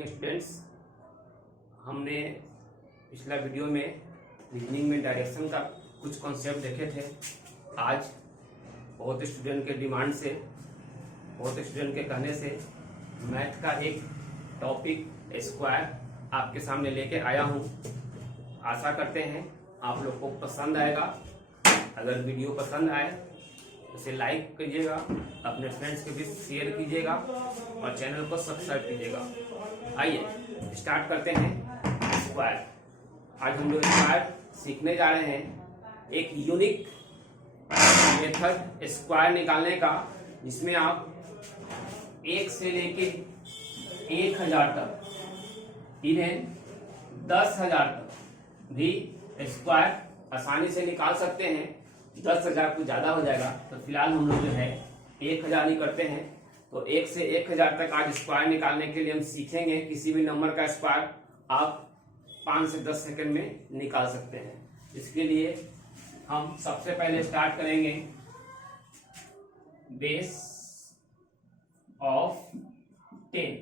Morning students. हमने पिछला video में रीजनिंग में डायरेक्शन का कुछ कॉन्सेप्ट देखे थे। आज बहुत स्टूडेंट के डिमांड से, बहुत स्टूडेंट के कहने से मैथ का एक टॉपिक स्क्वायर आपके सामने लेके आया हूँ। आशा करते हैं आप लोग को पसंद आएगा। अगर वीडियो पसंद आए उसे लाइक कीजिएगा, अपने फ्रेंड्स के बीच शेयर कीजिएगा और चैनल को सब्सक्राइब कीजिएगा। आइए स्टार्ट करते हैं स्क्वायर। आज हम लोग स्क्वायर सीखने जा रहे हैं, एक यूनिक मेथड स्क्वायर निकालने का, जिसमें आप 1 से लेके 1000 तक, इवन 10,000 तक भी स्क्वायर आसानी से निकाल सकते हैं। 10,000 कुछ ज्यादा हो जाएगा, तो फिलहाल हम लोग जो है 1000 ही करते हैं। तो 1 से 1000 तक आज स्क्वायर निकालने के लिए हम सीखेंगे। किसी भी नंबर का स्क्वायर आप 5 से 10 सेकंड में निकाल सकते हैं। इसके लिए हम सबसे पहले स्टार्ट करेंगे बेस ऑफ 10।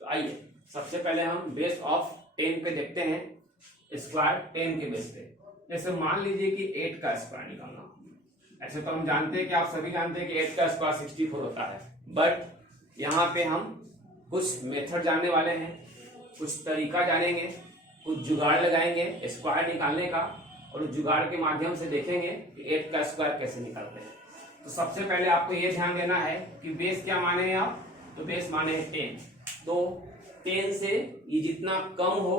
तो आइए सबसे पहले हम बेस ऑफ 10 पे देखते हैं, स्क्वायर 10 के बेस पे। जैसे मान लीजिए कि 8 का स्क्वायर निकालना। ऐसे तो हम जानते हैं कि आप सभी जानते हैं कि 8 का स्क्वायर 64 होता है, बट यहाँ पे हम कुछ मेथड जानने वाले हैं, कुछ तरीका जानेंगे, कुछ जुगाड़ लगाएंगे स्क्वायर निकालने का, और उस जुगाड़ के माध्यम से देखेंगे कि 8 का स्क्वायर कैसे निकालते हैं। तो सबसे पहले आपको ये ध्यान देना है कि बेस क्या माने हैं आप, तो बेस माने हैं 10। तो 10 से ये जितना कम हो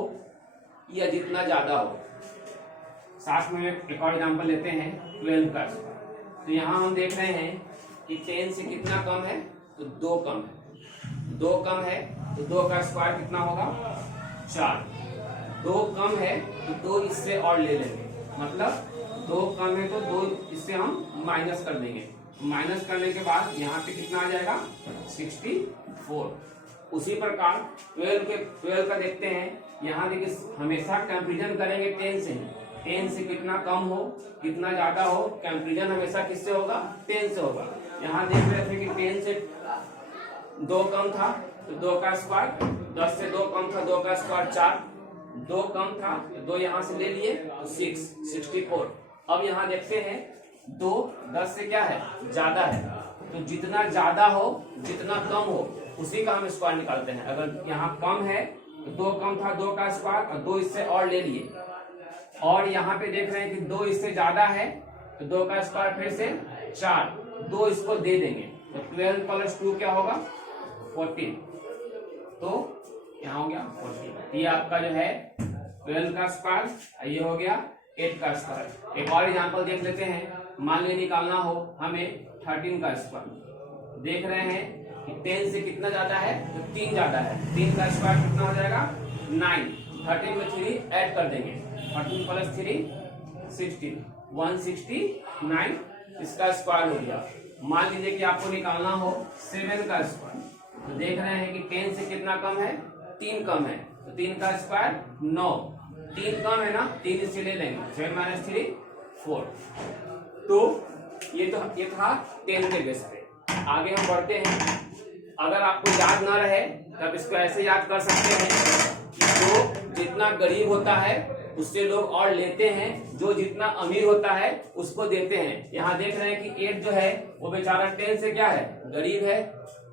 या जितना ज्यादा हो, साथ में एक और एग्जाम्पल लेते हैं 12 का स्क्वायर। तो यहाँ हम देख रहे हैं कि 10 से कितना कम है, तो 2 कम है। 2 कम है तो 2 का स्क्वायर कितना होगा, 4। 2 कम है तो 2 इससे और ले लेंगे, मतलब 2 कम है तो 2 इससे हम माइनस कर देंगे। माइनस करने के बाद यहाँ पे कितना आ जाएगा, 64। उसी प्रकार 12 का देखते हैं। यहाँ देखिए हमेशा कंपैरिजन करेंगे 10 से ही। 10 से कितना कम हो कितना ज्यादा हो, कंपैरिजन हमेशा किससे होगा, 10 से होगा। यहाँ देख रहे थे कि 10 से 2 कम था तो 2 का स्क्वायर, 10 से 2 कम था 2 का स्क्वायर 4, 2 कम था तो 2 यहाँ से ले लिए तो 64। अब यहाँ देखते हैं 2 10 से क्या है, ज्यादा है। तो जितना ज्यादा हो जितना कम हो उसी का हम स्क्वायर निकालते हैं। अगर यहाँ कम है तो 2 कम था 2 का स्क्वायर और 2 इससे और ले लिए, और यहाँ पे देख रहे हैं कि 2 इससे ज्यादा है तो 2 का स्क्वायर फिर से 4, 2 इसको दे देंगे तो 12 प्लस 2 क्या होगा, 14। तो यहाँ हो गया 14। ये आपका जो है 12 का स्क्वायर, ये हो गया 8 का स्क्वायर। एक और एग्जांपल देख लेते हैं। मान लीजिए निकालना हो हमें 13 का स्क्वायर। देख रहे हैं कि 10 से कितना ज्यादा है, तो 3 ज्यादा है। 3 का स्क्वायर कितना हो जाएगा, 9। 13 में 3 ऐड कर देंगे, 13 प्लस 3 16, 169 इसका स्क्वायर हो गया। मान लीजिए कि आपको निकालना हो 7 का स्क्वायर। तो देख रहे हैं कि 10 से कितना कम है, 3 कम है, तो 3 का स्क्वायर 9। 3 कम है ना, 3 इससे ले लेंगे, 7 - 3 4। तो ये था 10 के बेस पे। आगे हम बढ़ते हैं। अगर आपको याद ना रहे तब इसको ऐसे याद कर सकते हैं कि जो जितना गरीब होता है उससे लोग और लेते हैं, जो जितना अमीर होता है उसको देते हैं। यहाँ देख रहे हैं कि 8 जो है वो बेचारा 10 से क्या है, गरीब है।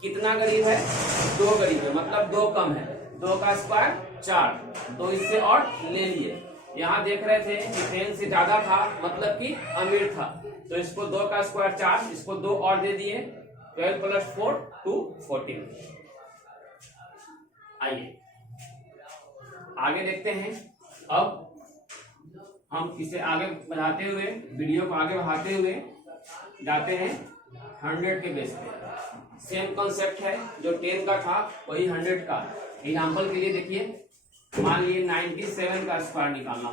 कितना गरीब है, 2 गरीब है, मतलब 2 कम है। 2 का स्क्वायर 4, 2 इससे और ले लिए। यहाँ देख रहे थे कि 10 से ज्यादा था, मतलब कि अमीर था, तो इसको 2 का स्क्वायर 4, इसको 2 और दे दिए, 12 प्लस 4 14। आइए आगे देखते हैं। अब हम इसे आगे बढ़ाते हुए, वीडियो को आगे बढ़ाते हुए जाते हैं 100 के बेस पे। सेम कॉन्सेप्ट है, जो 10 का था वही 100 का। एग्जांपल के लिए देखिए, मान लीजिए 97 का स्क्वायर निकालना,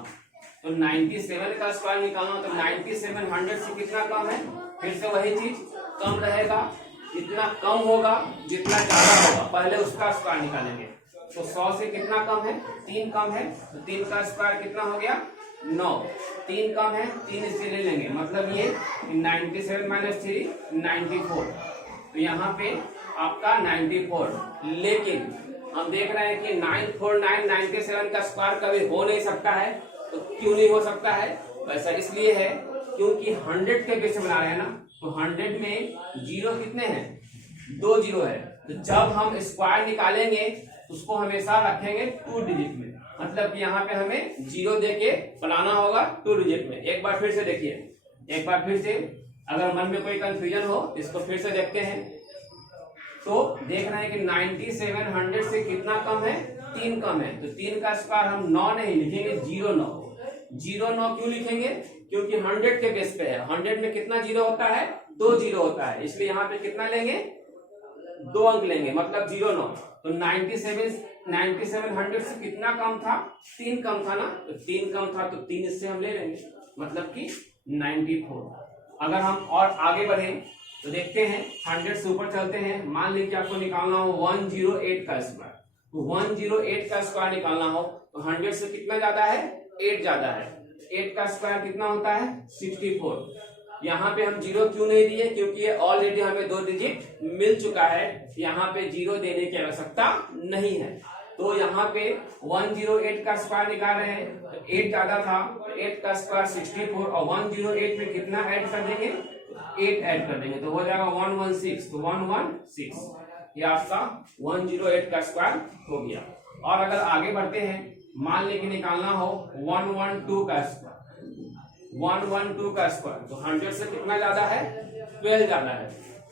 तो 97 का स्क्वायर निकालना, तो 97 100 से कितना कम है, फिर से वही चीज कम रहेगा। जितना कम होगा जितना ज्यादा होगा, पहले उसका स्क्वायर निकालेंगे। तो 100 से कितना कम है, 3 कम है, तो 3 का स्क्वायर कितना हो गया, 9। 3 कम है, 3 इससे ले लेंगे, मतलब ये 97 - 3 94। तो यहाँ पे आपका 94। लेकिन हम देख रहे हैं कि 9497 का स्क्वायर कभी हो नहीं सकता है। तो क्यों नहीं हो सकता है? ऐसा इसलिए है क्योंकि 100 के बेस बना रहे हैं ना, तो 100 में जीरो कितने हैं? 2 जीरो है। तो जब हम स्क्वायर निकालेंगे उसको हमेशा रखेंगे 2 डिजिट में, मतलब कि यहाँ पे हमें जीरो देके बनाना होगा 2 डिजिट में। एक बार फिर से देखिए, एक बार फिर से, अगर मन में कोई कंफ्यूजन हो इसको फिर से देखते हैं। तो देख रहे हैं कि 97 100 से कितना कम है? 3 कम है। तो 3 का स्क्वायर हम 9 नहीं लिखेंगे, 09। 09 क्यों लिखेंगे? क्योंकि 100 के बेस पे है। 100 में कितना जीरो होता है? 2 जीरो होता है, इसलिए यहाँ पे कितना लेंगे? 2 अंक लेंगे, मतलब 09। तो 97 100 से कितना कम था? 3 कम था ना, तो 3 कम था तो 3 इससे हम ले लेंगे, मतलब कि 94। अगर हम और आगे बढ़े तो देखते हैं, 100 से ऊपर चलते हैं। मान लीजिए आपको निकालना हो 108 का स्क्वायर, तो 108 का स्क्वायर निकालना हो तो 100 से कितना ज्यादा है? 8 ज्यादा है। 8 का स्क्वायर कितना होता है? 64। यहाँ पे हम जीरो क्यों नहीं दिए? क्योंकि ये ऑलरेडी हमें 2 डिजिट मिल चुका है, यहाँ पे जीरो देने की आवश्यकता नहीं है। तो यहाँ पे 108 का स्क्वायर निकाल रहे हैं, तो 8 ज्यादा था, 8 का स्क्वायर 64 और 108 में कितना ऐड कर देंगे? 8 ऐड कर देंगे, तो हो जाएगा 116। तो 116 ये आपका 108 का स्क्वायर हो गया। और अगर आगे बढ़ते हैं, मान लेके निकालना हो 112 का स्क्वायर, 112 का स्क्वायर, तो 100 से कितना ज्यादा है? 12 ज्यादा है।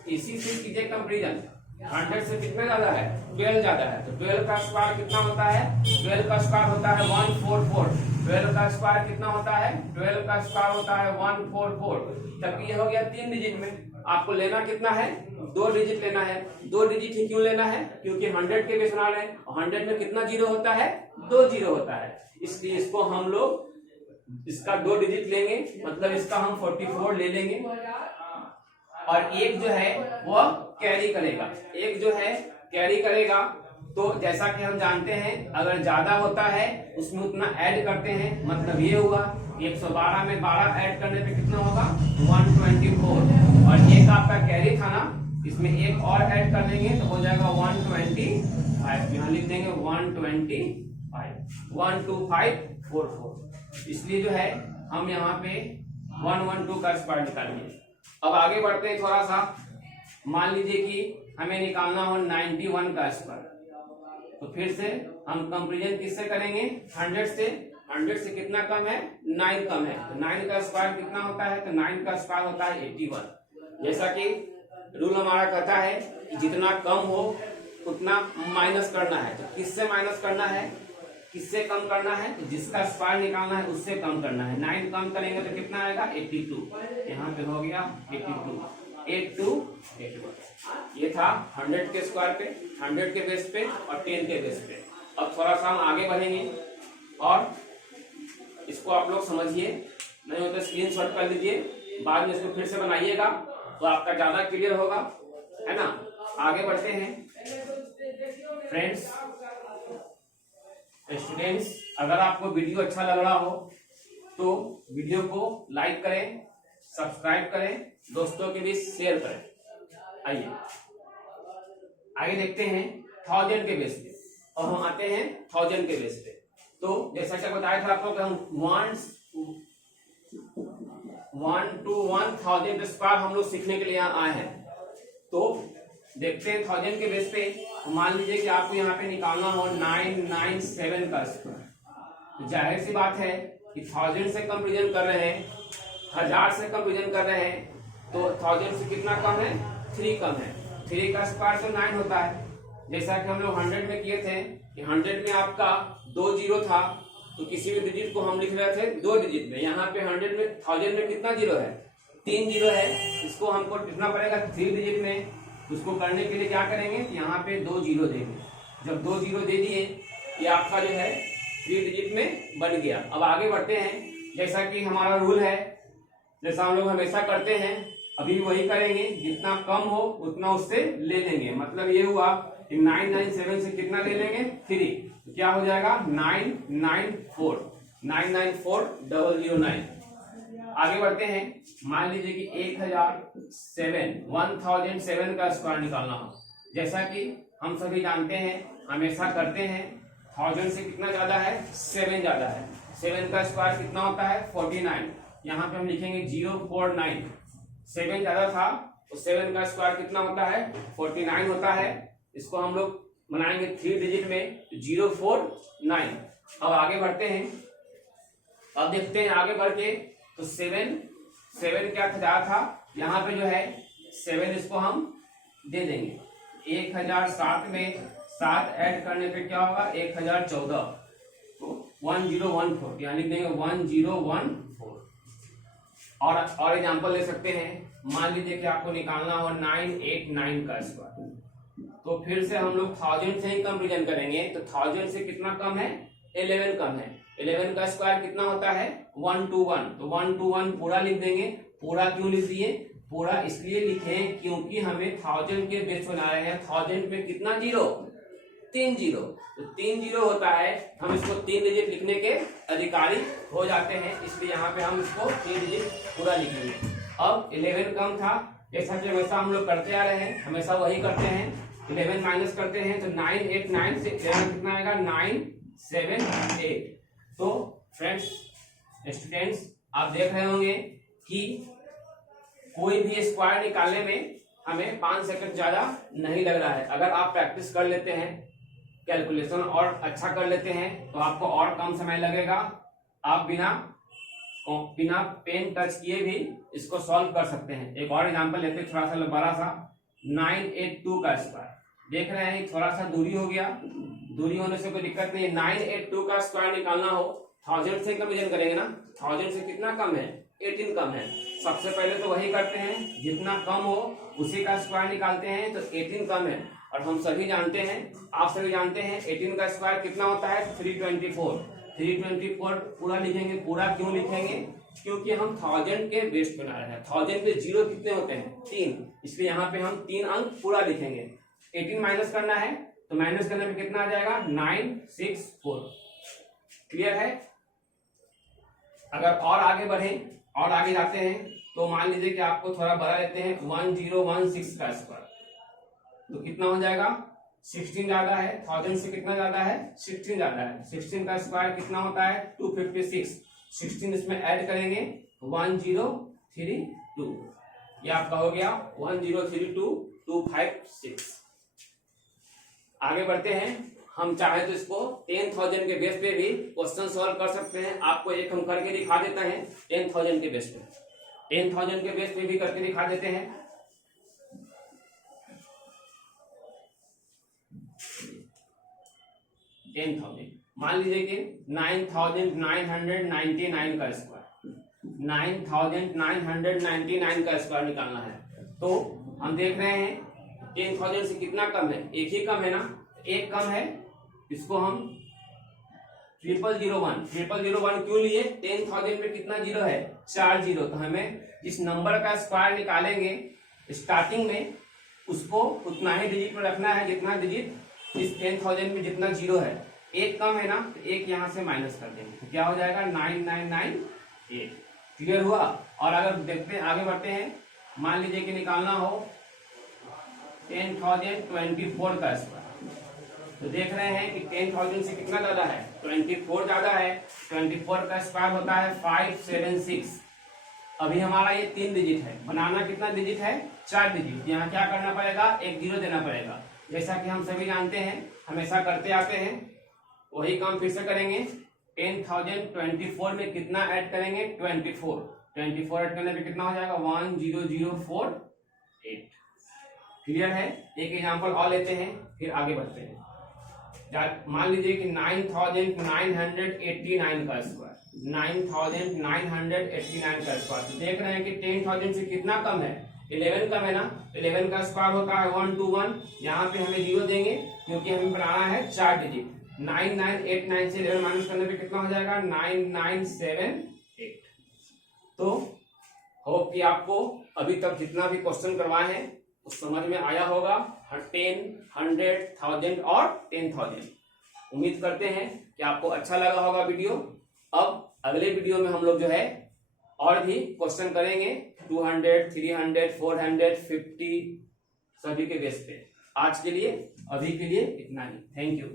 इसी से कीजिए कंपेरिजन, 100 से कितना ज्यादा है? 12 ज्यादा है। तो 12 का स्क्वायर कितना होता है? 12 का स्क्वायर होता है 144। 12 का स्क्वायर कितना होता है? 12 का स्क्वायर होता है 144। तब ये हो गया 3 डिजिट में। आपको लेना कितना है? 2 डिजिट लेना है। 2 डिजिट ही क्यों लेना है? क्योंकि 100 के बेस बना रहे हैं, 100 में कितना जीरो होता है? 2 जीरो होता है, इसलिए इसको हम लोग इसका 2 डिजिट लेंगे, मतलब इसका हम 44 ले लेंगे। और एक जो है वो कैरी करेगा, एक जो है कैरी करेगा। तो जैसा कि हम जानते हैं, अगर ज्यादा होता है उसमें उतना ऐड करते हैं, मतलब ये हुआ 112 में 12 ऐड करने पे कितना होगा? 124। और एक आपका कैरी था ना, इसमें एक और ऐड कर देंगे तो हो जाएगा 125। यहाँ लिख देंगे 125, 12544। इसलिए जो है हम यहाँ पे 112 का स्क्वायर निकालेंगे। अब आगे बढ़ते हैं थोड़ा सा। मान लीजिए कि हमें निकालना हो 91 का स्क्वायर, तो फिर से हम कंपेरिजन किससे करेंगे? 100 से। 100 से कितना कम है? 9 कम है। तो 9 का स्क्वायर कितना होता है? तो 9 का स्क्वायर होता है 81। जैसा कि रूल हमारा कहता है कि जितना कम हो उतना माइनस करना है। तो किससे माइनस करना है? किससे कम करना है? तो जिसका स्क्वायर निकालना है उससे कम करना है। 9 कम करेंगे तो कितना आएगा? 82। यहाँ पे हो गया 82, 81। ये था 100 के स्क्वायर पे, 100 के बेस पे और 10 के बेस पे। अब थोड़ा सा हम आगे बढ़ेंगे और इसको आप लोग समझिए, नहीं होता स्क्रीनशॉट कर लीजिए, बाद में इसको फिर से बनाइएगा तो आपका ज्यादा क्लियर होगा, है ना। आगे बढ़ते हैं फ्रेंड्स, स्टूडेंट्स। अगर आपको वीडियो अच्छा लग रहा हो तो वीडियो को लाइक करें, सब्सक्राइब करें, दोस्तों के बीच शेयर करें। आइए आगे देखते हैं 1000 के बेस पे, और हम आते हैं 1000 के बेस पे। तो जैसा कि बताया था आपको कि हम 1 to 1000 स्क्वायर हम लोग सीखने के लिए आए हैं। तो देखते हैं 1000 के बेस पे। मान लीजिए कि आपको यहाँ पे निकालना हो 997 का स्क्वायर, तो जाहिर सी बात है कि 1000 से कंपेरिजन कर रहे हैं, 1000 से कंपेरिजन कर रहे हैं, तो 1000 से कितना कम है? 3 कम है। 3 का स्क्वायर तो 9 होता है। जैसा कि हम लोग 100 में किए थे कि 100 में आपका 2 जीरो था, तो किसी भी डिजिट को हम लिख रहे थे 2 डिजिट में। यहाँ पे 100 में कितना जीरो है? 3 जीरो है। इसको हमको लिखना पड़ेगा 3 डिजिट में। उसको करने के लिए क्या करेंगे? यहाँ पे 2 जीरो देंगे। जब 2 जीरो दे दिए, ये आपका जो है 3 डिजिट में बन गया। अब आगे बढ़ते हैं। जैसा कि हमारा रूल है, जैसा हम लोग हमेशा करते हैं, अभी वही करेंगे, जितना कम हो उतना उससे ले लेंगे। मतलब ये हुआ कि 997 से कितना ले लेंगे? 3। तो क्या हो जाएगा? 994,994,009। आगे बढ़ते हैं। मान लीजिए कि 1007 का स्क्वायर निकालना हो। जैसा कि हम सभी जानते हैं हमेशा करते हैं 1000 से कितना ज्यादा है, 7 ज्यादा है। 7 का स्क्वायर कितना होता है, 49। यहाँ पे हम लिखेंगे 049। 7 ज्यादा था तो 7 का स्क्वायर कितना होता है, 49 होता है। इसको हम लोग बनाएंगे 3 डिजिट में 049। अब आगे बढ़ते हैं, अब देखते हैं आगे बढ़ के तो 7 क्या था, ज्यादा था। यहाँ पे जो है 7 इसको हम दे देंगे 1007 में 7 ऐड करने पे क्या होगा, 1014, तो 1014 यहाँ लिख देंगे 1014। और एग्जांपल ले सकते हैं, मान लीजिए कि आपको निकालना हो 989 का स्क्वायर, तो फिर से हम लोग 1000 से ही कंपेरिजन करेंगे। तो 1000 से कितना कम है, 11 कम है। 11 का स्क्वायर कितना होता है, 121, तो 121 पूरा लिख देंगे। पूरा क्यों लिख दिए, पूरा इसलिए लिखे क्योंकि हमें 1000 के बेस बना रहे हैं। 1000 पे कितना जीरो, 3 जीरो, तो 3 जीरो होता है। हम इसको 3 डिजिट लिखने के अधिकारी हो जाते हैं, इसलिए यहाँ पे हम इसको 3 डिजिट पूरा लिखेंगे। अब 11 कम था, जैसा कि हमेशा हम लोग करते आ रहे हैं, हमेशा वही करते हैं। 11 माइनस करते हैं तो 989 से 11 कितना आएगा, 978। तो फ्रेंड्स, स्टूडेंट्स, आप देख रहे होंगे कि कोई भी स्क्वायर निकालने में हमें 5 सेकंड ज्यादा नहीं लग रहा है। अगर आप प्रैक्टिस कर लेते हैं, कैलकुलेशन और अच्छा कर लेते हैं, तो आपको और कम समय लगेगा। आप बिना पेन टच किए भी इसको सॉल्व कर सकते हैं। एक और एग्जांपल लेते हैं, थोड़ा सा बड़ा सा, 982 का स्क्वायर। देख रहे हैं थोड़ा सा दूरी हो गया, दूरी होने से कोई दिक्कत नहीं है। 982 का स्क्वायर निकालना हो 1000 से कंपेरिजन करेंगे ना, 1000 से कितना कम है, 18 कम है। सबसे पहले तो वही करते हैं, जितना कम हो उसी का स्क्वायर निकालते हैं, तो 18 कम है। और हम सभी जानते हैं, आप सभी जानते हैं 18 का स्क्वायर कितना होता है, 324। 324 पूरा लिखेंगे। पूरा क्यों लिखेंगे, क्योंकि हम 1000 के बेस बना रहे हैं। 1000 पे जीरो कितने होते हैं, 3, इसलिए यहाँ पे हम 3 अंक पूरा लिखेंगे। 18 माइनस करना है, तो माइनस करने में कितना आ जाएगा, 964। क्लियर है। अगर और आगे बढ़े और आगे जाते हैं, तो मान लीजिए कि आपको थोड़ा बड़ा लेते हैं, 1016 का स्क्वायर, तो कितना हो जाएगा, 16 ज्यादा है। 1000 से कितना ज्यादा है, 16 ज्यादा है। 16 का स्क्वायर कितना होता है, 256। 16 इसमें ऐड करेंगे, 1032। ये आपका हो गया 1032256। आगे बढ़ते हैं, हम चाहे तो इसको 10,000 के बेस पे भी क्वेश्चन सॉल्व कर सकते हैं। आपको एक हम करके दिखा देते हैं 10,000 के बेस पे। 10,000 के बेस पे भी करके दिखा देते हैं। 10,000 मान लीजिए कि 9,999 का स्क्वायर, 9,999 का स्क्वायर निकालना है। तो हम देख रहे हैं 10,000 से कितना कम है, एक ही कम है ना, एक कम है। इसको हम 0001 क्यों लिए, 10,000 में कितना जीरो है, 4 जीरो। तो हमें जिस नंबर का स्क्वायर निकालेंगे स्टार्टिंग में, उसको उतना ही डिजिट में रखना है जितना डिजिट इस 10,000 में जितना जीरो है। एक कम है ना, तो एक यहां से माइनस कर देंगे, तो क्या हो जाएगा, 9998। क्लियर हुआ। और अगर देखते हैं आगे बढ़ते हैं, मान लीजिए कि निकालना हो 10,024 का स्क्वायर, तो देख रहे हैं कि 10,000 से कितना ज्यादा है, 24 ज्यादा है। 24 का स्क्वायर होता है 576। अभी हमारा ये 3 डिजिट है, बनाना कितना डिजिट है, 4 डिजिट। यहाँ क्या करना पड़ेगा, एक जीरो देना पड़ेगा, जैसा कि हम सभी जानते हैं, हमेशा करते आते हैं। वही काम फिर से करेंगे। 10,024 में कितना ऐड करेंगे, 24 ऐड करने पे कितना हो जाएगा, 10048। क्लियर है। एक एग्जांपल और लेते हैं, फिर आगे बढ़ते हैं। मान लीजिए कि 9,989 का स्क्वायर, 9,989 का स्क्वायर। तो देख रहे हैं कि 10,000 से कितना कम है, 11 कम है ना। 11 का स्क्वायर होता है 121। यहाँ पे हमें जीरो देंगे क्योंकि हमें बनाना है 4 डिजिट। 9989 से 11 माइनस करने पे कितना हो जाएगा, 9978। तो होप कि आपको अभी तक जितना भी क्वेश्चन करवाए हैं उस समझ में आया होगा। 10, 100, 1000 और 10,000। उम्मीद करते हैं कि आपको अच्छा लगा होगा वीडियो। अब अगले वीडियो में हम लोग जो है और भी क्वेश्चन करेंगे 200, 300, 400, 50 सभी के बेस पे। आज के लिए अभी के लिए इतना ही। Thank you.